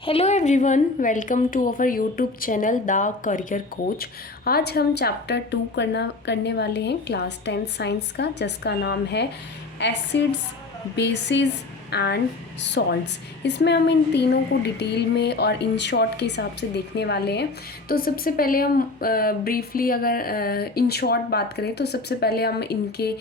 Hello everyone, welcome to our YouTube channel the career coach. आज हम chapter 2 करने वाले हैं क्लास 10 साइंस का, जिसका नाम है एसिड्स, बेसिस एंड सॉल्ट्स। इसमें हम इन तीनों को डिटेल में और इन शॉर्ट के हिसाब से देखने वाले हैं। तो सबसे पहले हम ब्रीफली अगर इन शॉर्ट बात करें तो सबसे पहले हम इनके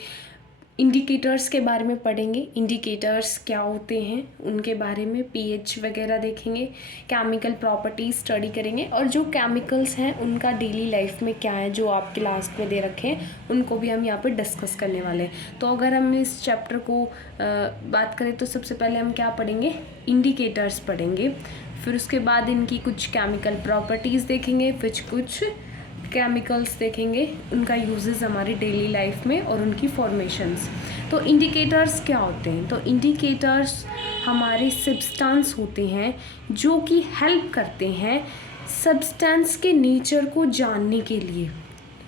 इंडिकेटर्स के बारे में पढ़ेंगे। इंडिकेटर्स क्या होते हैं उनके बारे में, पीएच वगैरह देखेंगे, केमिकल प्रॉपर्टीज स्टडी करेंगे, और जो केमिकल्स हैं उनका डेली लाइफ में क्या है जो आपके लास्ट में दे रखे हैं उनको भी हम यहाँ पे डिस्कस करने वाले हैं। तो अगर हम इस चैप्टर को बात करें तो सबसे पहले हम क्या पढ़ेंगे, इंडिकेटर्स पढ़ेंगे। फिर उसके बाद इनकी कुछ केमिकल प्रॉपर्टीज़ देखेंगे, फिर कुछ केमिकल्स देखेंगे, उनका यूजेस हमारी डेली लाइफ में और उनकी फॉर्मेशंस। तो इंडिकेटर्स क्या होते हैं? तो इंडिकेटर्स हमारे सब्सटेंस होते हैं जो कि हेल्प करते हैं सब्सटेंस के नेचर को जानने के लिए।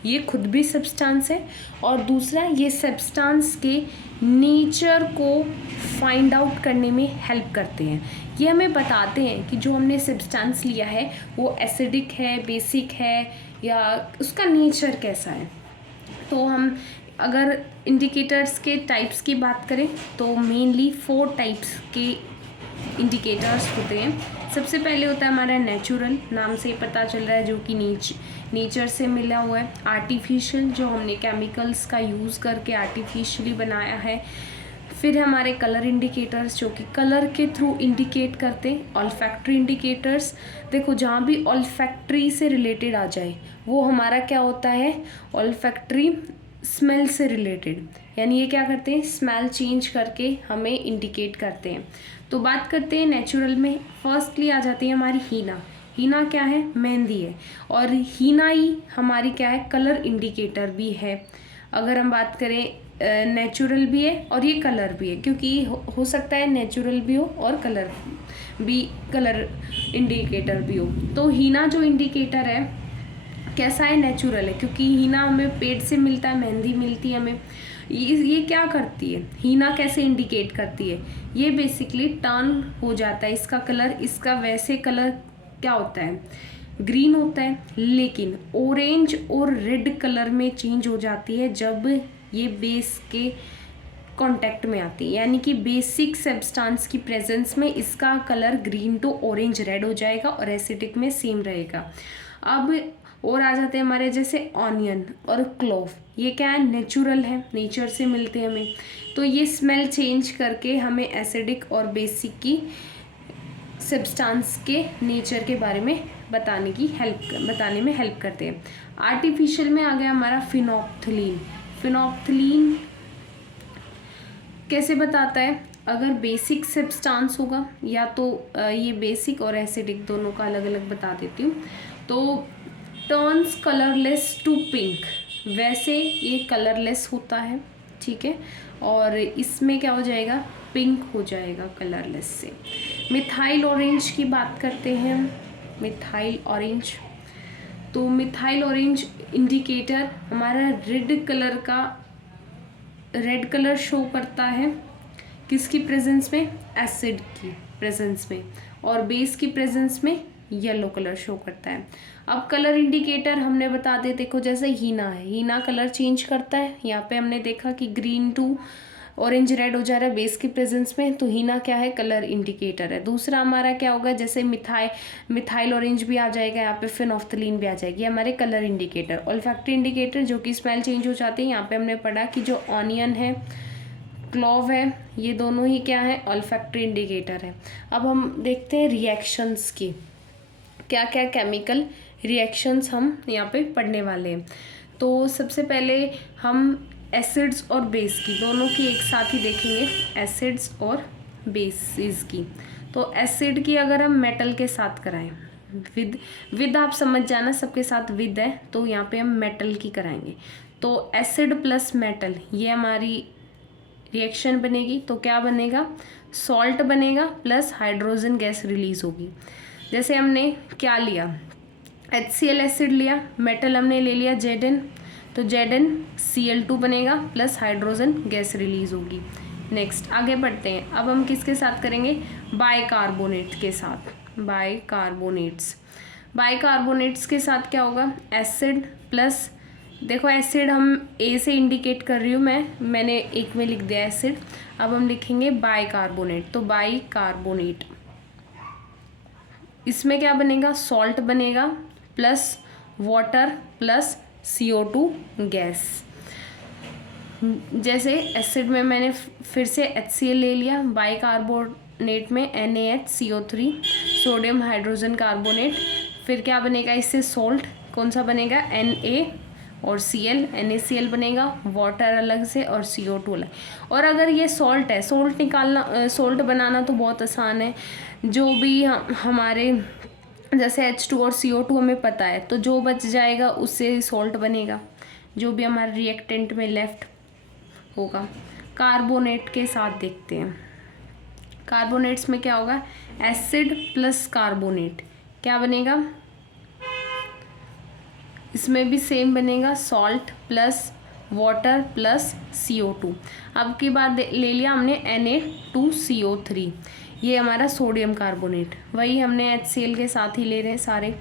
ये खुद भी सब्सटेंस है और दूसरा ये सब्सटेंस के नेचर को फाइंड आउट करने में हेल्प करते हैं। ये हमें बताते हैं कि जो हमने सब्सटेंस लिया है वो एसिडिक है, बेसिक है, या उसका नेचर कैसा है। तो हम अगर इंडिकेटर्स के टाइप्स की बात करें तो मेनली 4 टाइप्स के इंडिकेटर्स होते हैं। सबसे पहले होता है हमारा नेचुरल, नाम से पता चल रहा है, जो कि नेचर से मिला हुआ है। आर्टिफिशियल, जो हमने केमिकल्स का यूज़ करके आर्टिफिशियली बनाया है। फिर हमारे कलर इंडिकेटर्स, जो कि कलर के थ्रू इंडिकेट करते हैं। ऑल्फैक्टरी इंडिकेटर्स, देखो जहाँ भी ऑल्फैक्टरी से रिलेटेड आ जाए वो हमारा क्या होता है, ऑल्फैक्टरी स्मेल से रिलेटेड, यानी ये क्या करते हैं, स्मेल चेंज करके हमें इंडिकेट करते हैं। तो बात करते हैं नेचुरल में, फर्स्टली आ जाती है हमारी हीना। हीना क्या है, मेहंदी है, और हीना ही हमारी क्या है, कलर इंडिकेटर भी है। अगर हम बात करें नेचुरल भी है और ये कलर भी है, क्योंकि हो सकता है नेचुरल भी हो और कलर इंडिकेटर भी हो। तो हीना जो इंडिकेटर है कैसा है, नेचुरल है, क्योंकि हीना हमें पेड़ से मिलता है, मेहंदी मिलती है हमें। ये क्या करती है, हीना कैसे इंडिकेट करती है, ये बेसिकली टर्न हो जाता है इसका कलर, इसका वैसे कलर क्या होता है, ग्रीन होता है, लेकिन ऑरेंज और रेड कलर में चेंज हो जाती है जब ये बेस के कांटेक्ट में आती है। यानी कि बेसिक सब्सटेंस की प्रेजेंस में इसका colour green to orange red हो जाएगा और एसिडिक में सेम रहेगा। अब और आ जाते हैं हमारे जैसे ऑनियन और क्लोव, ये क्या है, नेचुरल है, नेचर से मिलते हैं हमें। तो ये स्मेल चेंज करके हमें एसिडिक और बेसिक की सब्सटेंस के नेचर के बारे में बताने में हेल्प करते हैं। आर्टिफिशियल में आ गया हमारा फिनोप्थलीन। फिनोप्थलीन कैसे बताता है, अगर बेसिक सब्सटेंस होगा, या तो ये बेसिक और एसिडिक दोनों का अलग अलग बता देती हूँ। तो टर्न्स कलरलेस टू पिंक, वैसे ये कलरलेस होता है, ठीक है, और इसमें क्या हो जाएगा, पिंक हो जाएगा कलरलेस से। मिथाइल ऑरेंज की बात करते हैं हम, मिथाइल ऑरेंज। तो मिथाइल ऑरेंज इंडिकेटर हमारा रेड कलर शो करता है, किसकी प्रेजेंस में, एसिड की प्रेजेंस में, और बेस की प्रेजेंस में येलो कलर शो करता है। अब कलर इंडिकेटर हमने बता दे, देखो जैसे हीना है, हीना कलर चेंज करता है, यहाँ पे हमने देखा कि ग्रीन टू ऑरेंज रेड हो जा रहा है बेस की प्रेजेंस में, तो हीना क्या है, कलर इंडिकेटर है। दूसरा हमारा क्या होगा, जैसे मिथाइल ऑरेंज भी आ जाएगा, यहाँ पे फिनोप्थलीन भी आ जाएगी, हमारे कलर इंडिकेटर। ऑल्फैक्टरी इंडिकेटर जो कि स्मेल चेंज हो जाती है, यहाँ पे हमने पढ़ा कि जो ऑनियन है, क्लोव है, ये दोनों ही क्या है, ऑल्फैक्टरी इंडिकेटर है। अब हम देखते हैं रिएक्शंस की, क्या क्या केमिकल रिएक्शंस हम यहाँ पे पढ़ने वाले हैं। तो सबसे पहले हम एसिड्स और बेस की दोनों की एक साथ ही देखेंगे, एसिड्स और बेसिस की। तो एसिड की अगर हम मेटल के साथ कराएं, विद आप समझ जाना, सबके साथ विद है, तो यहाँ पे हम मेटल की कराएंगे। तो एसिड प्लस मेटल, ये हमारी रिएक्शन बनेगी। तो क्या बनेगा, सॉल्ट बनेगा प्लस हाइड्रोजन गैस रिलीज होगी। जैसे हमने क्या लिया, HCl एसिड लिया, मेटल हमने ले लिया Zn, तो ZnCl2 बनेगा प्लस हाइड्रोजन गैस रिलीज होगी। नेक्स्ट आगे बढ़ते हैं, अब हम किसके साथ करेंगे, बाइकार्बोनेट के साथ। बाइकार्बोनेट्स। बाइकार्बोनेट्स के साथ क्या होगा, एसिड प्लस, देखो एसिड हम ए से इंडिकेट कर रही हूँ मैंने एक में लिख दिया एसिड, अब हम लिखेंगे बाइकार्बोनेट, तो बाइकार्बोनेट। इसमें क्या बनेगा, सॉल्ट बनेगा plus water plus CO2 gas. जैसे एसिड में मैंने फिर से HCl ले लिया, बाइकार्बोनेट में NaHCO3, सोडियम हाइड्रोजन कार्बोनेट, फिर क्या बनेगा इससे सॉल्ट, कौन सा बनेगा, Na और Cl, NaCl बनेगा, वाटर अलग से और CO2 अलग। और अगर ये सॉल्ट है, सॉल्ट निकालना, सॉल्ट बनाना तो बहुत आसान है, जो भी हमारे जैसे H2 और CO2 हमें पता है, तो जो बच जाएगा उससे सॉल्ट बनेगा, जो भी हमारे रिएक्टेंट में लेफ्ट होगा। कार्बोनेट के साथ देखते हैं, कार्बोनेट्स में क्या होगा, एसिड प्लस कार्बोनेट, क्या बनेगा, इसमें भी सेम बनेगा, salt plus water plus CO2। अब की बात ले लिया हमने Na2CO3, ये हमारा सोडियम कार्बोनेट, वही हमने HCl के साथ ही ले रहे हैं सारे।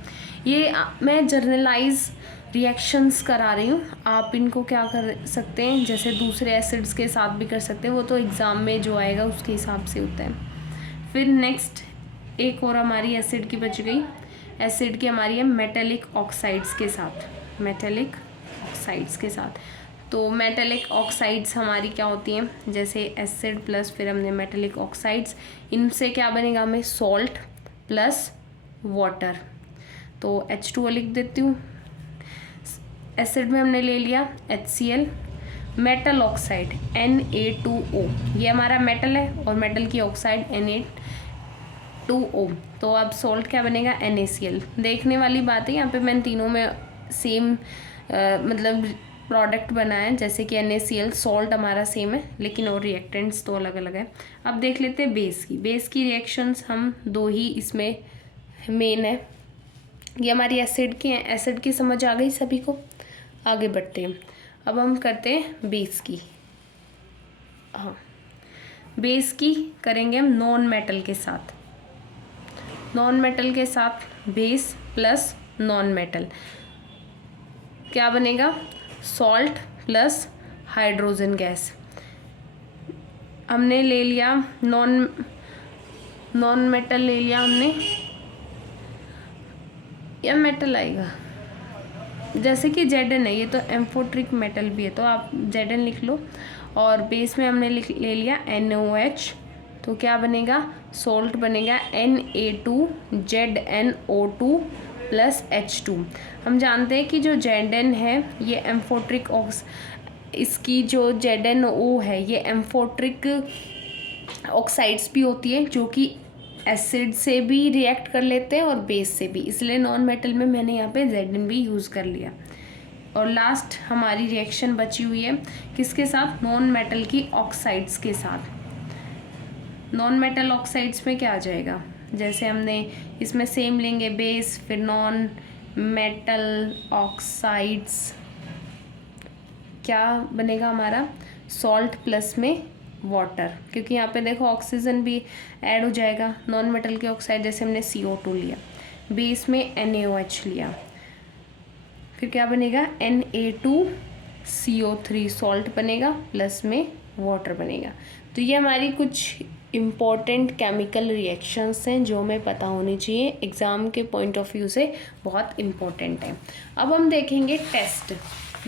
ये मैं जर्नलाइज रिएक्शंस करा रही हूँ, आप इनको क्या कर सकते हैं, जैसे दूसरे एसिड्स के साथ भी कर सकते हैं, वो तो एग्ज़ाम में जो आएगा उसके हिसाब से होता है। फिर नेक्स्ट एक और हमारी एसिड की बच गई, एसिड की हमारी है मेटेलिक ऑक्साइड्स के साथ, मेटेलिक ऑक्साइड्स के साथ। तो मेटेलिक ऑक्साइड्स हमारी क्या होती हैं, जैसे एसिड प्लस फिर हमने मेटेलिक ऑक्साइड्स, इनसे क्या बनेगा हमें, सॉल्ट प्लस वाटर, तो H2O लिख देती हूँ। एसिड में हमने ले लिया HCl, मेटल ऑक्साइड Na2O, ये हमारा मेटल है और मेटल की ऑक्साइड Na2O, तो अब सॉल्ट क्या बनेगा, NaCl। देखने वाली बात है, यहाँ पे मैंने तीनों में सेम मतलब प्रोडक्ट बनाया है, जैसे कि NaCl, सॉल्ट हमारा सेम है लेकिन और रिएक्टेंट्स तो अलग अलग है। अब देख लेते हैं बेस की, बेस की रिएक्शंस हम दो ही इसमें मेन है, ये हमारी एसिड की हैं, एसिड की समझ आ गई सभी को, आगे बढ़ते हैं। अब हम करते हैं बेस की, हाँ बेस की करेंगे हम नॉन मेटल के साथ, नॉन मेटल के साथ बेस प्लस नॉन मेटल, क्या बनेगा, सॉल्ट प्लस हाइड्रोजन गैस। हमने ले लिया नॉन मेटल ले लिया हमने, या मेटल आएगा, जैसे कि Zn है, ये तो एम्फोट्रिक मेटल भी है तो आप Zn लिख लो, और बेस में हमने ले लिया NaOH, तो क्या बनेगा, सॉल्ट बनेगा Na2ZnO2 प्लस H2। हम जानते हैं कि जो Zn है ये एम्फोट्रिक इसकी जो ZnO है ये एम्फोट्रिक ऑक्साइड्स भी होती है, जो कि एसिड से भी रिएक्ट कर लेते हैं और बेस से भी, इसलिए नॉन मेटल में मैंने यहाँ पे Zn भी यूज़ कर लिया। और लास्ट हमारी रिएक्शन बची हुई है किसके साथ, नॉन मेटल की ऑक्साइड्स के साथ। नॉन मेटल ऑक्साइड्स में क्या आ जाएगा, जैसे हमने इसमें सेम लेंगे बेस फिर नॉन मेटल ऑक्साइड्स, क्या बनेगा हमारा, सॉल्ट प्लस में वाटर, क्योंकि यहाँ पे देखो ऑक्सीजन भी ऐड हो जाएगा। नॉन मेटल के ऑक्साइड जैसे हमने CO2 लिया, बेस में NaOH लिया, फिर क्या बनेगा Na2CO3, सॉल्ट बनेगा प्लस में वाटर बनेगा। तो ये हमारी कुछ इम्पॉर्टेंट केमिकल रिएक्शंस हैं जो हमें पता होनी चाहिए, एग्ज़ाम के पॉइंट ऑफ व्यू से बहुत इम्पॉर्टेंट है। अब हम देखेंगे टेस्ट,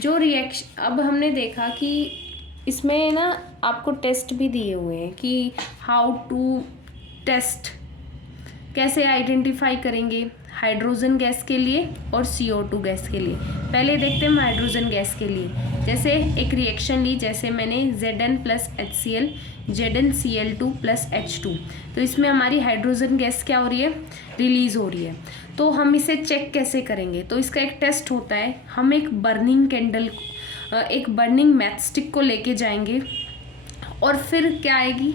जो रिएक्शन, अब हमने देखा कि इसमें ना आपको टेस्ट भी दिए हुए हैं कि हाउ टू टेस्ट, कैसे आइडेंटिफाई करेंगे हाइड्रोजन गैस के लिए और CO2 गैस के लिए। पहले देखते हैं हाइड्रोजन गैस के लिए, जैसे एक रिएक्शन ली, जैसे मैंने Zn plus HCl, ZnCl2 plus H2, तो इसमें हमारी हाइड्रोजन गैस क्या हो रही है, रिलीज़ हो रही है। तो हम इसे चेक कैसे करेंगे, तो इसका एक टेस्ट होता है, हम एक बर्निंग मैचस्टिक को लेके जाएंगे और फिर क्या आएगी,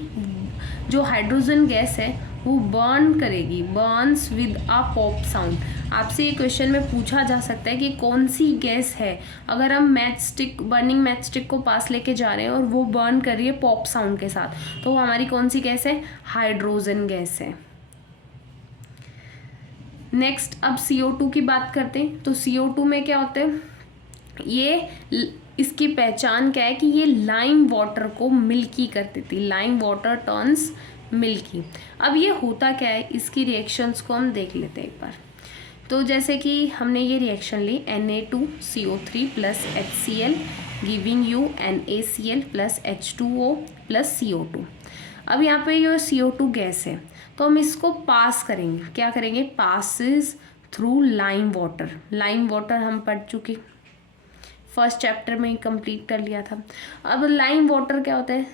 जो हाइड्रोजन गैस है वो बर्न करेगी, Burns with a pop sound. आपसे ये क्वेश्चन में पूछा जा सकता है कि कौन सी गैस है, अगर हम बर्निंग मैचस्टिक को पास लेके जा रहे हैं और वो बर्न कर रही है पॉप साउंड के साथ, तो हमारी कौन सी गैस है, हाइड्रोजन गैस है। नेक्स्ट अब CO2 की बात करते हैं। तो CO2 में क्या होता है, इसकी पहचान क्या है कि ये लाइम वाटर को मिल्की कर देती, लाइम वाटर टर्न्स मिल्की। अब ये होता क्या है, इसकी रिएक्शंस को हम देख लेते हैं एक बार। तो जैसे कि हमने ये रिएक्शन ली Na2CO3 plus HCl giving you NaCl plus H2O plus CO2। अब यहाँ पे ये CO2 गैस है, तो हम इसको पास करेंगे, क्या करेंगे, passes through lime water. Lime water हम पढ़ चुके, फर्स्ट चैप्टर में ही कंप्लीट कर लिया था। अब लाइम वाटर क्या होता है,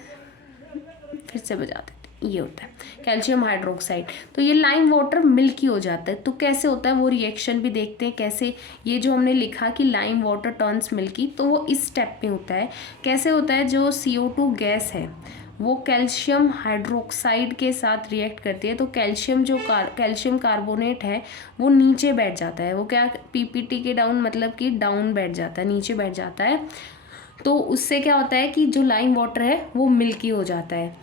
फिर से बजाते हैं, ये होता है कैल्शियम हाइड्रोक्साइड। तो ये लाइम वाटर मिल्की हो जाता है। तो कैसे होता है वो रिएक्शन भी देखते हैं कैसे। ये जो हमने लिखा कि लाइम वाटर टर्न्स मिल्की, तो वो इस स्टेप में होता है। कैसे होता है, जो CO2 गैस है वो कैल्शियम हाइड्रोक्साइड के साथ रिएक्ट करती है, तो कैल्शियम जो कैल्शियम कार्बोनेट है वो नीचे बैठ जाता है। वो क्या, PPT के डाउन मतलब कि डाउन बैठ जाता है, नीचे बैठ जाता है। तो उससे क्या होता है कि जो लाइम वाटर है वो मिल्की हो जाता है।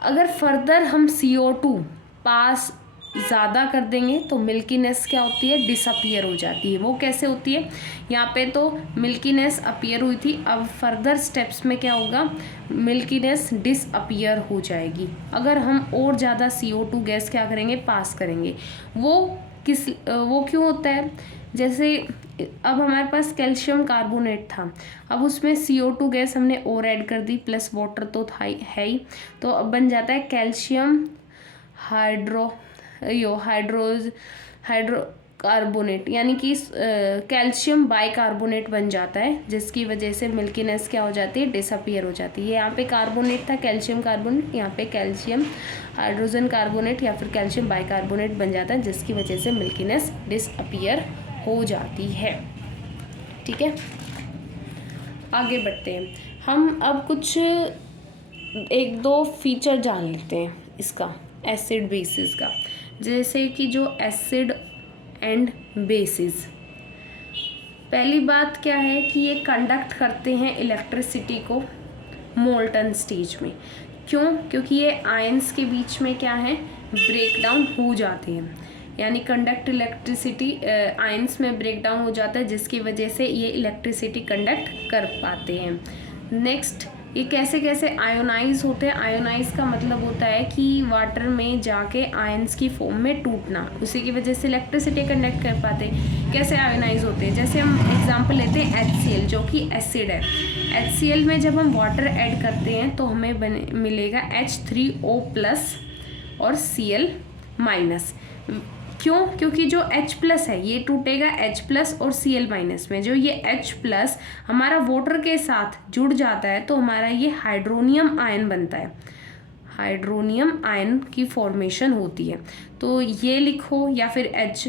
अगर फर्दर हम CO2 पास ज़्यादा कर देंगे तो मिल्कीनेस क्या होती है, डिसअपियर हो जाती है। वो कैसे होती है, यहाँ पे तो मिल्कीनेस अपीयर हुई थी, अब फर्दर स्टेप्स में क्या होगा, मिल्कीनेस डिसअपियर हो जाएगी अगर हम और ज़्यादा CO2 गैस क्या करेंगे, पास करेंगे। वो क्यों होता है, जैसे अब हमारे पास कैल्शियम कार्बोनेट था, अब उसमें CO2 गैस हमने और ऐड कर दी, प्लस वाटर तो था है ही, तो अब बन जाता है कैल्शियम हाइड्रोकार्बोनेट, यानी कि कैल्शियम बाइकार्बोनेट बन जाता है, जिसकी वजह से मिल्कीनेस क्या हो जाती है, डिसअपियर हो जाती है। यहाँ पे कार्बोनेट था कैल्शियम कार्बोनेट, यहाँ पे कैल्शियम हाइड्रोजन कार्बोनेट या फिर कैल्शियम बाइकार्बोनेट बन जाता है, जिसकी वजह से मिल्कीनेस डिसअपियर हो जाती है। ठीक है, आगे बढ़ते हैं हम। अब कुछ एक दो फीचर जान लेते हैं इसका, एसिड बेसिस का। जैसे कि जो एसिड एंड बेसिस, पहली बात क्या है कि ये कंडक्ट करते हैं इलेक्ट्रिसिटी को मोल्टन स्टेज में। क्यों, क्योंकि ये आयंस के बीच में क्या है, ब्रेक डाउन हो जाते हैं, यानी कंडक्ट इलेक्ट्रिसिटी आयंस में ब्रेक डाउन हो जाता है, जिसकी वजह से ये इलेक्ट्रिसिटी कंडक्ट कर पाते हैं। नेक्स्ट, ये कैसे कैसे आयोनाइज होते हैं। आयोनाइज का मतलब होता है कि वाटर में जाके आयंस की फॉर्म में टूटना, उसी की वजह से इलेक्ट्रिसिटी कंडक्ट कर पाते हैं। कैसे आयोनाइज होते हैं, जैसे हम एग्जांपल लेते हैं HCl जो कि एसिड है। HCl में जब हम वाटर ऐड करते हैं तो हमें मिलेगा H3O+ और Cl-। क्यों, क्योंकि जो H+ है ये टूटेगा H+ और Cl- में। जो ये H+ हमारा वाटर के साथ जुड़ जाता है तो हमारा ये हाइड्रोनियम आयन बनता है, हाइड्रोनियम आयन की फॉर्मेशन होती है। तो ये लिखो या फिर H+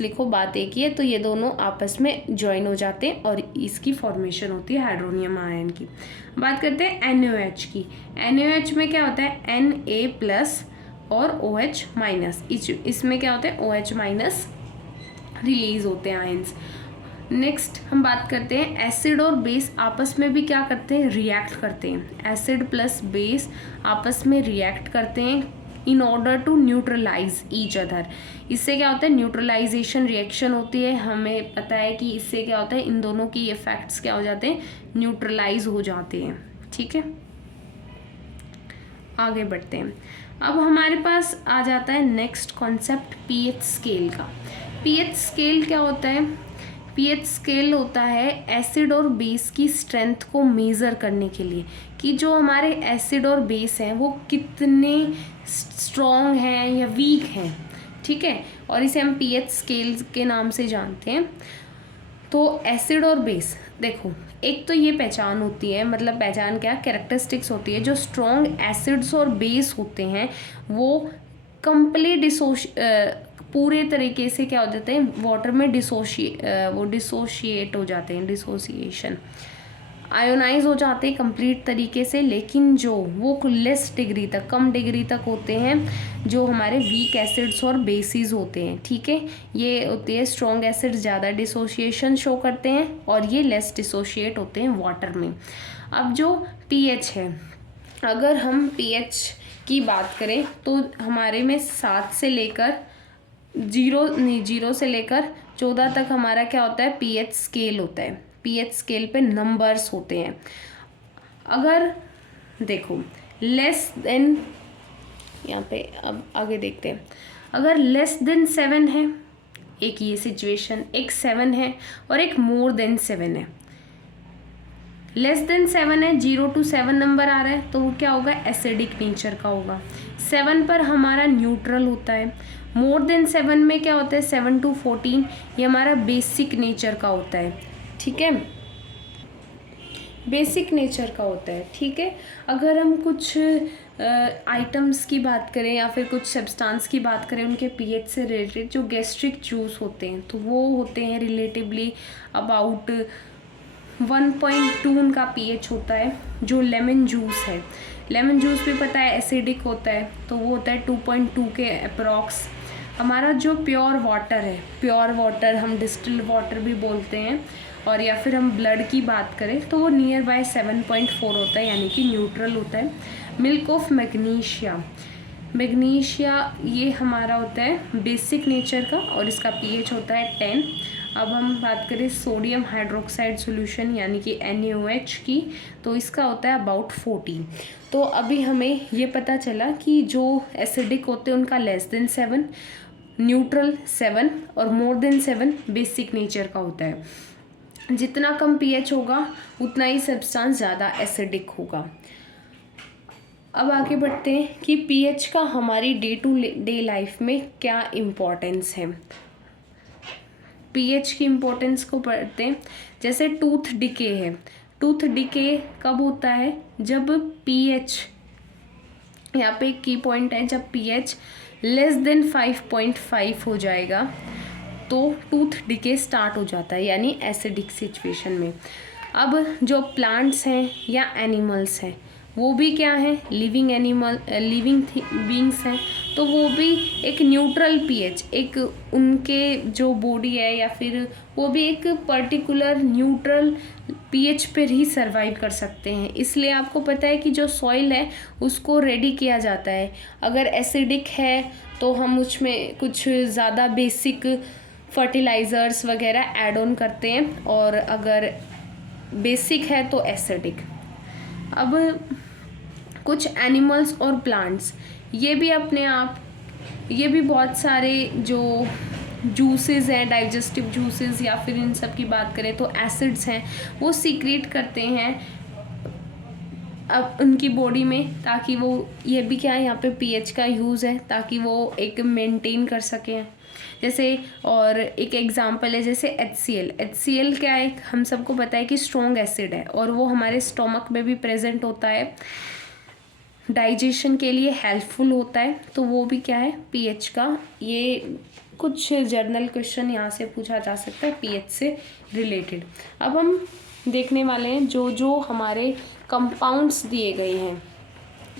लिखो, बात एक ही है। तो ये दोनों आपस में ज्वाइन हो जाते हैं और इसकी फॉर्मेशन होती है हाइड्रोनियम आयन की। बात करते हैं NaOH की। NaOH में क्या होता है, Na+ और OH-। इसमें क्या होता है, OH- रिलीज होते हैं आयंस। नेक्स्ट हम बात करते हैं एसिड और बेस आपस में भी क्या करते हैं, रिएक्ट करते हैं। एसिड प्लस बेस आपस में रिएक्ट करते हैं in order to neutralize each other. इससे क्या होता है, न्यूट्रलाइजेशन रिएक्शन होती है। हमें पता है कि इससे क्या होता है, इन दोनों की इफेक्ट्स क्या हो जाते हैं, न्यूट्रलाइज हो जाते हैं। ठीक है, आगे बढ़ते हैं। अब हमारे पास आ जाता है नेक्स्ट कॉन्सेप्ट पीएच स्केल का। पीएच स्केल क्या होता है, पीएच स्केल होता है एसिड और बेस की स्ट्रेंथ को मेज़र करने के लिए, कि जो हमारे एसिड और बेस हैं वो कितने स्ट्रॉन्ग हैं या वीक हैं। ठीक है, और इसे हम पीएच स्केल के नाम से जानते हैं। तो एसिड और बेस, देखो एक तो ये पहचान होती है, मतलब पहचान क्या, कैरेक्टरिस्टिक्स होती है। जो स्ट्रॉन्ग एसिड्स और बेस होते हैं वो पूरे तरीके से क्या हो जाते हैं, वाटर में डिसोशिएट हो जाते हैं, डिसोसिएशन, आयोनाइज हो जाते हैं कंप्लीट तरीके से। लेकिन जो वो लेस डिग्री तक, कम डिग्री तक होते हैं जो हमारे वीक एसिड्स और बेसिस होते हैं। ठीक है, ये होते हैं स्ट्रॉन्ग एसिड्स ज़्यादा डिसोशिएशन शो करते हैं और ये लेस डिसोशिएट होते हैं वाटर में। अब जो पीएच है, अगर हम पीएच की बात करें तो हमारे में 7 से लेकर जीरो से लेकर 14 तक हमारा क्या होता है, पीएच स्केल होता है। पीएच स्केल पे नंबर्स होते हैं। अगर देखो लेस देन, यहाँ पे अब आगे देखते हैं, अगर लेस देन 7 है, एक ये सिचुएशन, एक 7 है और एक मोर देन 7 है। लेस देन 7 है, 0 to 7 नंबर आ रहा है, तो वो क्या होगा, एसिडिक नेचर का होगा। 7 पर हमारा न्यूट्रल होता है। मोर देन 7 में क्या होता है, 7 to 14, ये हमारा बेसिक नेचर का होता है। ठीक है, बेसिक नेचर का होता है। ठीक है, अगर हम कुछ आइटम्स की बात करें या फिर कुछ सब्सटेंस की बात करें उनके पीएच से रिलेटेड, जो गैस्ट्रिक जूस होते हैं तो वो होते हैं रिलेटिवली अबाउट 1.2 उनका पीएच होता है। जो लेमन जूस है, लेमन जूस भी पता है एसिडिक होता है, तो वो होता है 2.2 के अप्रॉक्स। हमारा जो प्योर वाटर है, प्योर वाटर हम डिस्टिल्ड वाटर भी बोलते हैं, और या फिर हम ब्लड की बात करें तो वो नियर बाय 7.4 होता है, यानी कि न्यूट्रल होता है। मिल्क ऑफ मैग्नीशिया, मैग्नीशिया ये हमारा होता है बेसिक नेचर का और इसका पीएच होता है 10। अब हम बात करें सोडियम हाइड्रोक्साइड सॉल्यूशन यानी कि NaOH की, तो इसका होता है अबाउट 14। तो अभी हमें ये पता चला कि जो एसिडिक होते हैं उनका लेस देन 7, न्यूट्रल 7 और मोर देन 7 बेसिक नेचर का होता है। जितना कम पीएच होगा उतना ही सब्सटेंस ज़्यादा एसिडिक होगा। अब आगे बढ़ते हैं कि पीएच का हमारी डे टू डे लाइफ में क्या इम्पोर्टेंस है। पीएच की इम्पोर्टेंस को पढ़ते हैं। जैसे टूथ डिके है, टूथ डिके कब होता है, जब पीएच, यहाँ पे एक की पॉइंट है, जब पीएच लेस देन 5.5 हो जाएगा तो टूथ डिके स्टार्ट हो जाता है, यानी एसिडिक सिचुएशन में। अब जो प्लांट्स हैं या एनिमल्स हैं वो भी क्या है, लिविंग एनिमल, लिविंग बींग्स हैं, तो वो भी एक न्यूट्रल पीएच, एक उनके जो बॉडी है या फिर वो भी एक पर्टिकुलर न्यूट्रल पीएच पर ही सर्वाइव कर सकते हैं। इसलिए आपको पता है कि जो सॉइल है उसको रेडी किया जाता है। अगर एसिडिक है तो हम उसमें कुछ ज़्यादा बेसिक फर्टिलाइज़र्स वगैरह ऐड ऑन करते हैं, और अगर बेसिक है तो एसिडिक। अब कुछ एनिमल्स और प्लांट्स, ये भी अपने आप, ये भी बहुत सारे जो जूसेस हैं, डाइजेस्टिव जूसेस या फिर इन सब की बात करें तो एसिड्स हैं, वो सीक्रेट करते हैं अब उनकी बॉडी में, ताकि वो, ये भी क्या है, यहाँ पे पीएच का यूज़ है ताकि वो एक मेंटेन कर सकें। जैसे और एक एग्जांपल है जैसे HCl क्या है, हम सबको पता है कि स्ट्रॉन्ग एसिड है और वो हमारे स्टोमक में भी प्रेजेंट होता है, डाइजेशन के लिए हेल्पफुल होता है, तो वो भी क्या है, पीएच का। ये कुछ जर्नल क्वेश्चन यहाँ से पूछा जा सकता है पीएच से रिलेटेड। अब हम देखने वाले हैं जो जो हमारे कंपाउंड्स दिए गए हैं,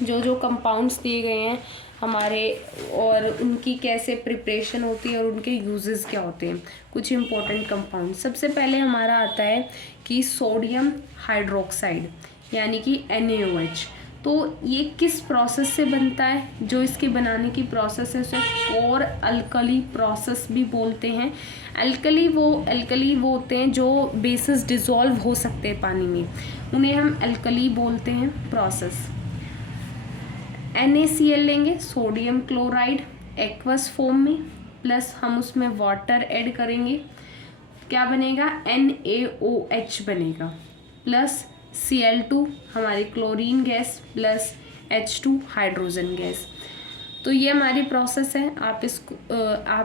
जो कंपाउंड्स दिए गए हैं हमारे, और उनकी कैसे प्रिपरेशन होती है और उनके यूजेस क्या होते हैं। कुछ इंपॉर्टेंट कंपाउंड, सबसे पहले हमारा आता है कि सोडियम हाइड्रोक्साइड यानी कि NaOH। तो ये किस प्रोसेस से बनता है, जो इसके बनाने की प्रोसेस है उसे कोर अल्कली प्रोसेस भी बोलते हैं। अल्कली वो होते हैं जो बेसिस डिसॉल्व हो सकते हैं पानी में, उन्हें हम अल्कली बोलते हैं प्रोसेस। NaCl लेंगे, सोडियम क्लोराइड एक्वस फॉर्म में, प्लस हम उसमें वाटर ऐड करेंगे, क्या बनेगा, NaOH बनेगा, प्लस Cl2 हमारी chlorine gas, plus H2 hydrogen gas. तो ये हमारी प्रोसेस है। आप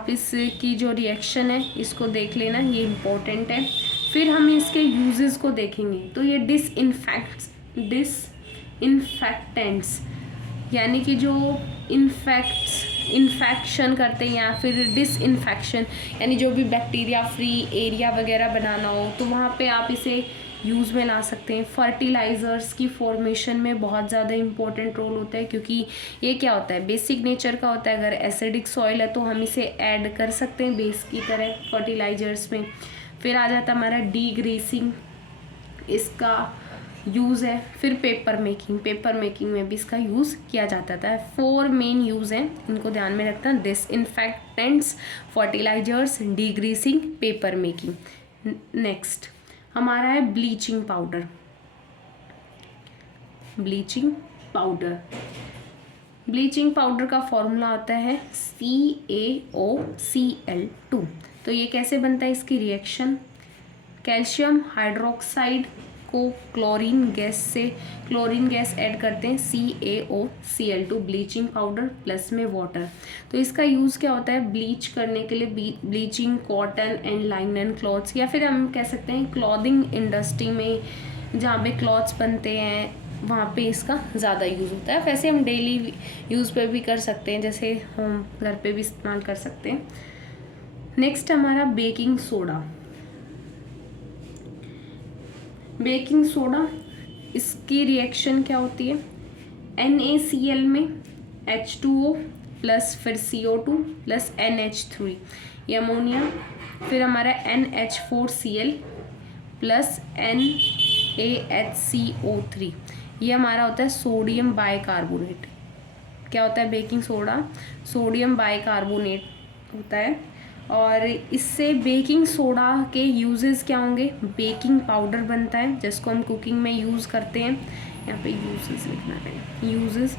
इसकी जो रिएक्शन है इसको देख लेना, ये इम्पोर्टेंट है। फिर हम इसके यूजेस को देखेंगे। तो ये डिसइंफेक्टेंट्स यानी कि जो इन्फेक्शन करते हैं या फिर डिसइंफेक्शन, यानी जो भी बैक्टीरिया फ्री एरिया वगैरह बनाना हो तो वहाँ पे आप इसे यूज़ में ला सकते हैं। फर्टिलाइज़र्स की फॉर्मेशन में बहुत ज़्यादा इम्पोर्टेंट रोल होता है, क्योंकि ये क्या होता है, बेसिक नेचर का होता है। अगर एसिडिक सॉइल है तो हम इसे ऐड कर सकते हैं बेस की तरह फर्टिलाइज़र्स में। फिर आ जाता है हमारा डीग्रेसिंग, इसका यूज़ है। फिर पेपर मेकिंग में भी इसका यूज़ किया जाता था। 4 मेन यूज़ हैं, इनको ध्यान में रखना। Disinfectants, fertilizers, degreasing, paper making. Next हमारा है ब्लीचिंग पाउडर। ब्लीचिंग पाउडर का फॉर्मूला होता है CaOCl2। तो ये कैसे बनता है, इसकी रिएक्शन, कैल्शियम हाइड्रोक्साइड को क्लोरीन गैस ऐड करते हैं, CaOCl2 ब्लीचिंग पाउडर प्लस में वाटर। तो इसका यूज़ क्या होता है, ब्लीच करने के लिए, ब्लीचिंग कॉटन एंड लाइनन क्लॉथ्स, या फिर हम कह सकते हैं क्लॉथिंग इंडस्ट्री में जहाँ पे क्लॉथ्स बनते हैं वहाँ पे इसका ज़्यादा यूज़ होता है। वैसे हम डेली यूज़ पे भी कर सकते हैं, जैसे हम घर पे भी इस्तेमाल कर सकते हैं। नेक्स्ट हमारा बेकिंग सोडा, इसकी रिएक्शन क्या होती है, NaCl में H2O प्लस फिर CO2 प्लस NH3 ये अमोनिया, फिर हमारा NH4Cl प्लस NaHCO3 ये हमारा होता है सोडियम बाइकार्बोनेट। क्या होता है बेकिंग सोडा, सोडियम बाइकार्बोनेट होता है। और इससे बेकिंग सोडा के यूजेस क्या होंगे, बेकिंग पाउडर बनता है जिसको हम कुकिंग में यूज़ करते हैं, यहाँ पे यूजेस लिखना है, यूजेस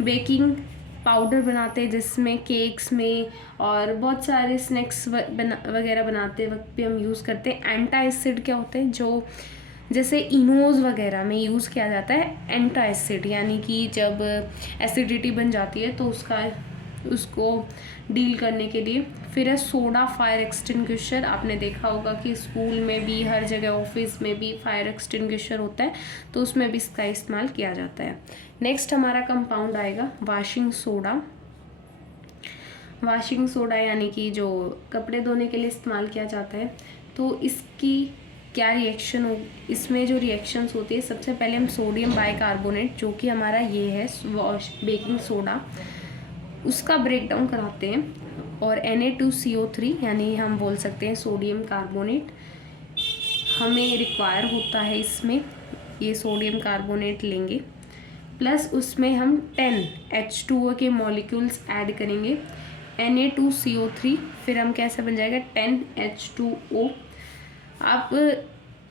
बेकिंग पाउडर बनाते हैं जिसमें केक्स में और बहुत सारे स्नैक्स वगैरह बनाते वक्त भी हम यूज़ करते हैं। एंटासिड क्या होते हैं, जो जैसे इनोज वगैरह में यूज़ किया जाता है एंटासिड, यानी कि जब एसिडिटी बन जाती है तो उसको डील करने के लिए। फिर है सोडा फायर एक्सटिंग्विशर, आपने देखा होगा कि स्कूल में भी, हर जगह ऑफिस में भी फायर एक्सटिंग्विशर होता है, तो उसमें भी इसका इस्तेमाल किया जाता है। नेक्स्ट हमारा कंपाउंड आएगा वाशिंग सोडा यानी कि जो कपड़े धोने के लिए इस्तेमाल किया जाता है। तो इसकी क्या रिएक्शन हो, इसमें जो रिएक्शंस होती है, सबसे पहले हम सोडियम बाइकार्बोनेट जो कि हमारा ये है बेकिंग सोडा, उसका ब्रेक डाउन कराते हैं और Na2CO3 यानी हम बोल सकते हैं सोडियम कार्बोनेट हमें रिक्वायर होता है इसमें, ये सोडियम कार्बोनेट लेंगे, प्लस उसमें हम 10 H2O के मॉलिक्यूल्स ऐड करेंगे, Na2CO3, फिर हम कैसे बन जाएगा 10 H2O। आप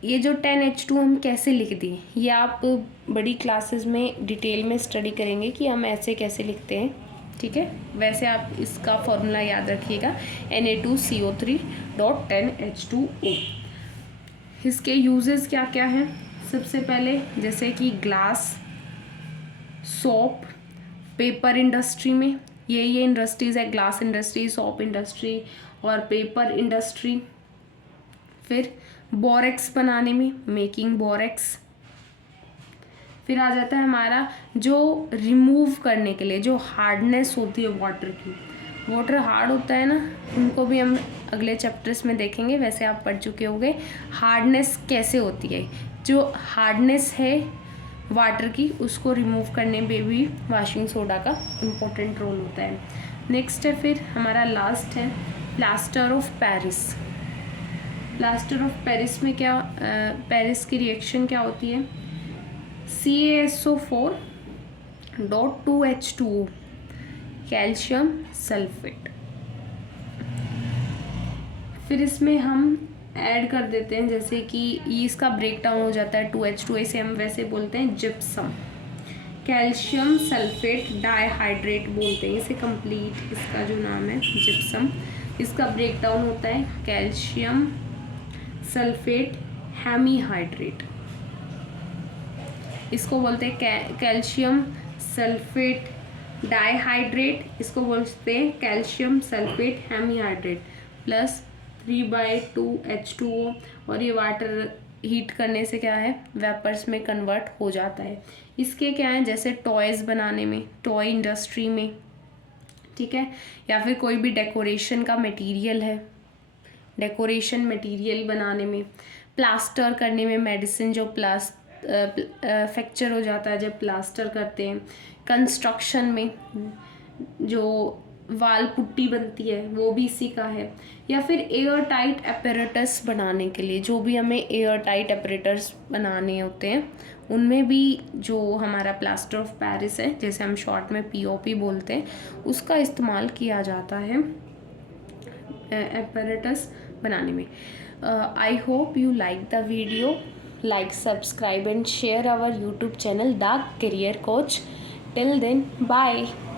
ये जो 10 H2 हम कैसे लिख दिए, ये आप बड़ी क्लासेस में डिटेल में स्टडी करेंगे कि हम ऐसे कैसे लिखते हैं, ठीक है। वैसे आप इसका फॉर्मूला याद रखिएगा, Na2CO3.10H2O। इसके यूजेस क्या क्या हैं, सबसे पहले जैसे कि ग्लास, सोप, पेपर इंडस्ट्री में, ये इंडस्ट्रीज़ है, ग्लास इंडस्ट्री, सोप इंडस्ट्री और पेपर इंडस्ट्री। फिर बोरेक्स बनाने में, मेकिंग बोरेक्स। फिर आ जाता है हमारा जो रिमूव करने के लिए जो हार्डनेस होती है वाटर की, वाटर हार्ड होता है ना, उनको भी हम अगले चैप्टर्स में देखेंगे। वैसे आप पढ़ चुके होंगे हार्डनेस कैसे होती है, जो हार्डनेस है वाटर की उसको रिमूव करने में भी वॉशिंग सोडा का इम्पोर्टेंट रोल होता है। नेक्स्ट है फिर हमारा लास्ट है प्लास्टर ऑफ पेरिस में क्या, पेरिस की रिएक्शन क्या होती है, CaSO4.2H2O कैल्शियम सल्फेट। फिर इसमें हम ऐड कर देते हैं, जैसे कि ये इसका ब्रेक डाउन हो जाता है 2H2, इसे हम वैसे बोलते हैं जिप्सम, कैल्शियम सल्फेट डाइहाइड्रेट बोलते हैं इसे, कंप्लीट इसका जो नाम है जिप्सम। इसका ब्रेक डाउन होता है कैल्शियम सल्फेट हेमीहाइड्रेट, इसको बोलते हैं कैल्शियम सल्फेट डाइहाइड्रेट, इसको बोलते हैं calcium sulphate hemihydrate, plus 3/2H2O। और ये वाटर हीट करने से क्या है, वेपर्स में कन्वर्ट हो जाता है। इसके क्या है, जैसे टॉयज़ बनाने में, टॉय इंडस्ट्री में, ठीक है, या फिर कोई भी डेकोरेशन का मटेरियल है, डेकोरेशन मटेरियल बनाने में, प्लास्टर करने में, मेडिसिन जो फ्रैक्चर हो जाता है जब प्लास्टर करते हैं, कंस्ट्रक्शन में जो वाल पुट्टी बनती है वो भी इसी का है, या फिर एयर टाइट एपरेटस बनाने के लिए, जो भी हमें एयर टाइट एपरेटस बनाने होते हैं उनमें भी जो हमारा प्लास्टर ऑफ पेरिस है, जैसे हम शॉर्ट में पीओपी बोलते हैं, उसका इस्तेमाल किया जाता है एपरेटस बनाने में। I hope you like the video, like, subscribe and share our YouTube channel The Career Coach. Till then, bye.